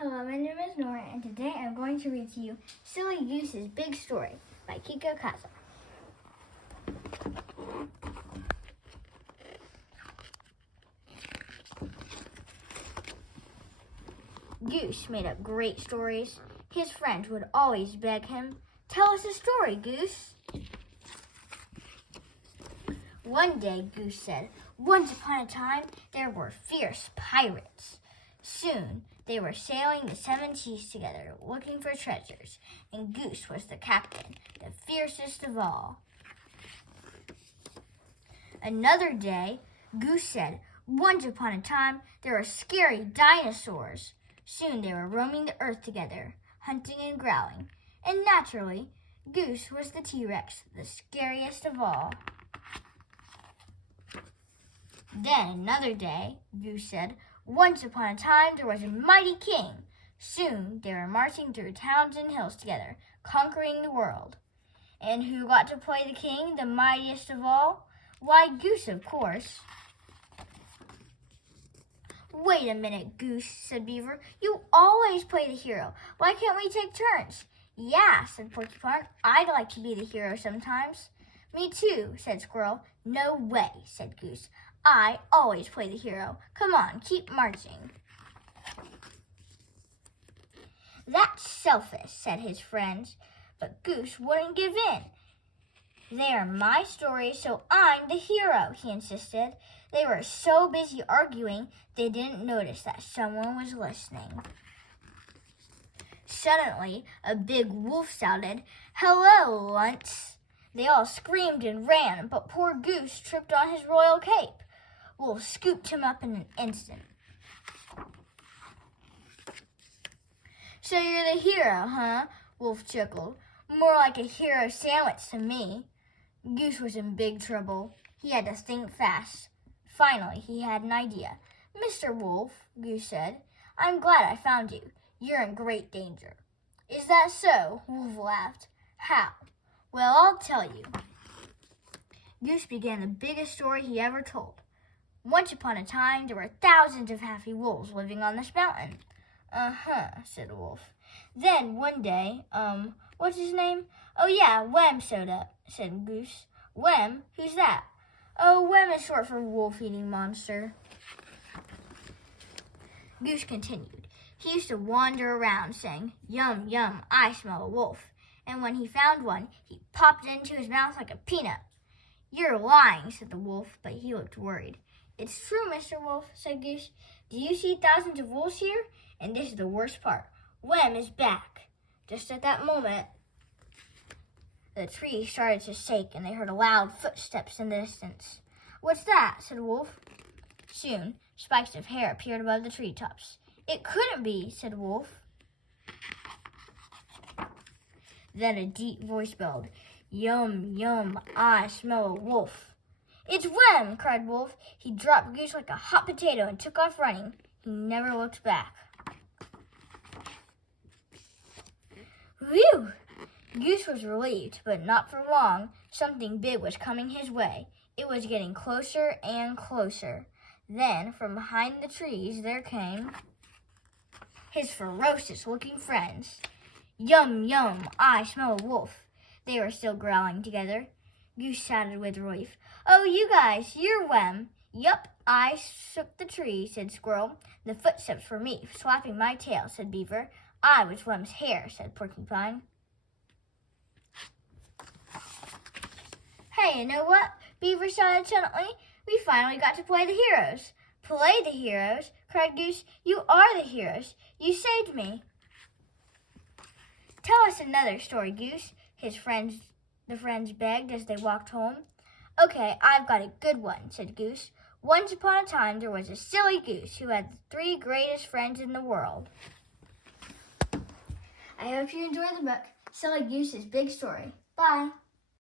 Hello, my name is Norah, and today I'm going to read to you Silly Goose's Big Story by Keiko Kasza. Goose made up great stories. His friends would always beg him, "Tell us a story, Goose." One day, Goose said, "Once upon a time, there were fierce pirates. Soon, they were sailing the seven seas together, looking for treasures, and Goose was the captain, the fiercest of all." Another day, Goose said, "Once upon a time, there were scary dinosaurs. Soon they were roaming the earth together, hunting and growling, and naturally, Goose was the T-Rex, the scariest of all." Then another day, Goose said, "Once upon a time, there was a mighty king. Soon they were marching through towns and hills together, conquering the world. And who got to play the king, the mightiest of all? Why, Goose, of course." "Wait a minute, Goose," said Beaver. "You always play the hero. Why can't we take turns?" "Yeah," said Porcupine. "I'd like to be the hero sometimes." "Me too," said Squirrel. "No way," said Goose. "I always play the hero. Come on, keep marching." "That's selfish," said his friends, but Goose wouldn't give in. "They are my stories, so I'm the hero," he insisted. They were so busy arguing, they didn't notice that someone was listening. Suddenly, a big wolf shouted, "Hello, Lunts!" They all screamed and ran, but poor Goose tripped on his royal cape. Wolf scooped him up in an instant. "So you're the hero, huh?" Wolf chuckled. "More like a hero sandwich to me." Goose was in big trouble. He had to think fast. Finally, he had an idea. "Mr. Wolf," Goose said, "I'm glad I found you. You're in great danger." "Is that so?" Wolf laughed. "How?" "Well, I'll tell you." Goose began the biggest story he ever told. "Once upon a time, there were thousands of happy wolves living on this mountain." "Uh-huh," said Wolf. "Then one day, what's his name?" "Oh, yeah, Wem showed up," said Goose. "Wem? Who's that?" "Oh, Wem is short for wolf-eating monster." Goose continued. He used to wander around saying, "Yum, yum, I smell a wolf." And when he found one, he popped it into his mouth like a peanut. "You're lying," said the wolf, but he looked worried. "It's true, Mr. Wolf," said Goose. "Do you see thousands of wolves here? And this is the worst part. Wem is back." Just at that moment, the tree started to shake, and they heard loud footsteps in the distance. "What's that?" said Wolf. Soon, spikes of hair appeared above the treetops. "It couldn't be," said Wolf. Then a deep voice bellowed, "Yum, yum, I smell a wolf." "It's Wem!" cried Wolf. He dropped Goose like a hot potato and took off running. He never looked back. Whew! Goose was relieved, but not for long. Something big was coming his way. It was getting closer and closer. Then, from behind the trees, there came his ferocious-looking friends. "Yum, yum, I smell a wolf." They were still growling together. Goose shouted with relief, "Oh, you guys, you're Wem." "Yup, I shook the tree," said Squirrel. "The footsteps were me, slapping my tail," said Beaver. "I was Wem's hair," said Porcupine. "Hey, you know what?" Beaver shouted suddenly. "We finally got to play the heroes." "Play the heroes?" cried Goose. "You are the heroes. You saved me." "Tell us another story, Goose," the friends begged as they walked home. "Okay, I've got a good one," said Goose. "Once upon a time, there was a silly goose who had the three greatest friends in the world." I hope you enjoyed the book, Silly Goose's Big Story. Bye.